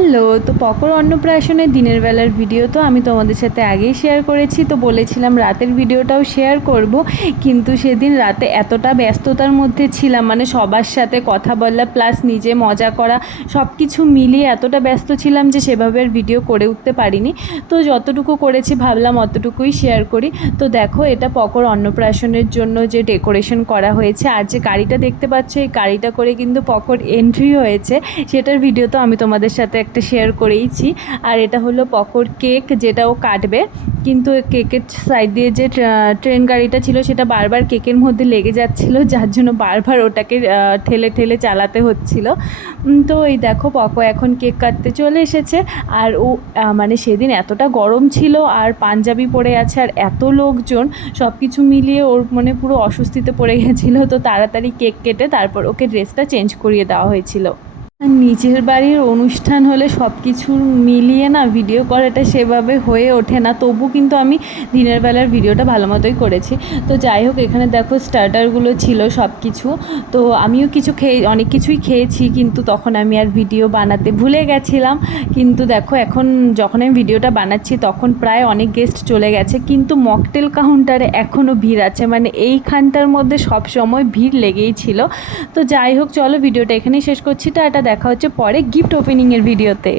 Hello, তো পকর অন্নপ্রাশনের দিনের বেলার ভিডিও তো আমি তোমাদের সাথে আগেই শেয়ার করেছি। তো বলেছিলাম রাতের ভিডিওটাও শেয়ার করব, কিন্তু সেদিন রাতে এতটা ব্যস্ততার মধ্যে ছিলাম, মানে সবার সাথে কথা বলা প্লাস নিজে মজা করা সব কিছু মিলিয়ে এতটা ব্যস্ত ছিলাম যে সেভাবে আর ভিডিও করে উঠতে পারিনি। তো যতটুকু করেছি ভাবলাম অতটুকুই শেয়ার করি। তো দেখো, এটা পকর অন্নপ্রাশনের জন্য যে ডেকোরেশন করা হয়েছে, আর যে গাড়িটা দেখতে পাচ্ছ এই গাড়িটা করে কিন্তু পকর এন্ট্রি হয়েছে, সেটার ভিডিও তো আমি তোমাদের সাথে একটা শেয়ার করেইছি। আর এটা হলো পকর কেক, যেটা ও কাটবে, কিন্তু কেকের সাইড দিয়ে যে ট্রেন গাড়িটা ছিল সেটা বারবার কেকের মধ্যে লেগে যাচ্ছিল, যার জন্য বারবার ওটাকে ঠেলে ঠেলে চালাতে হচ্ছিল। তো এই দেখো পকো এখন কেক কাটতে চলে এসেছে। আর ও মানে সেদিন এতটা গরম ছিল, আর পাঞ্জাবি পরে আছে, আর এত লোকজন, সব কিছু মিলিয়ে ওর মানে পুরো অস্বস্তিতে পড়ে গেছিলো। তো তাড়াতাড়ি কেক কেটে তারপর ওকে ড্রেসটা চেঞ্জ করিয়ে দেওয়া হয়েছিল। নিজের বাড়ির অনুষ্ঠান হলে সব কিছু মিলিয়ে না ভিডিও করাটা সেভাবে হয়ে ওঠে না, তবু কিন্তু আমি দিনের বেলার ভিডিওটা ভালো মতোই করেছি। তো যাই হোক, এখানে দেখো স্টার্টারগুলো ছিল সব কিছু। তো আমিও কিছু অনেক কিছুই খেয়েছি, কিন্তু তখন আমি আর ভিডিও বানাতে ভুলে গেছিলাম। কিন্তু দেখো এখন যখন আমি ভিডিওটা বানাচ্ছি তখন প্রায় অনেক গেস্ট চলে গেছে, কিন্তু মকটেল কাউন্টারে এখনও ভিড় আছে, মানে এইখানটার মধ্যে সব সময় ভিড় লেগেই ছিল। তো যাই হোক, চলো ভিডিওটা এখানেই শেষ করছি। টাটা, দেখা হচ্ছে পরে গিফট ওপেনিংয়ের ভিডিওতে।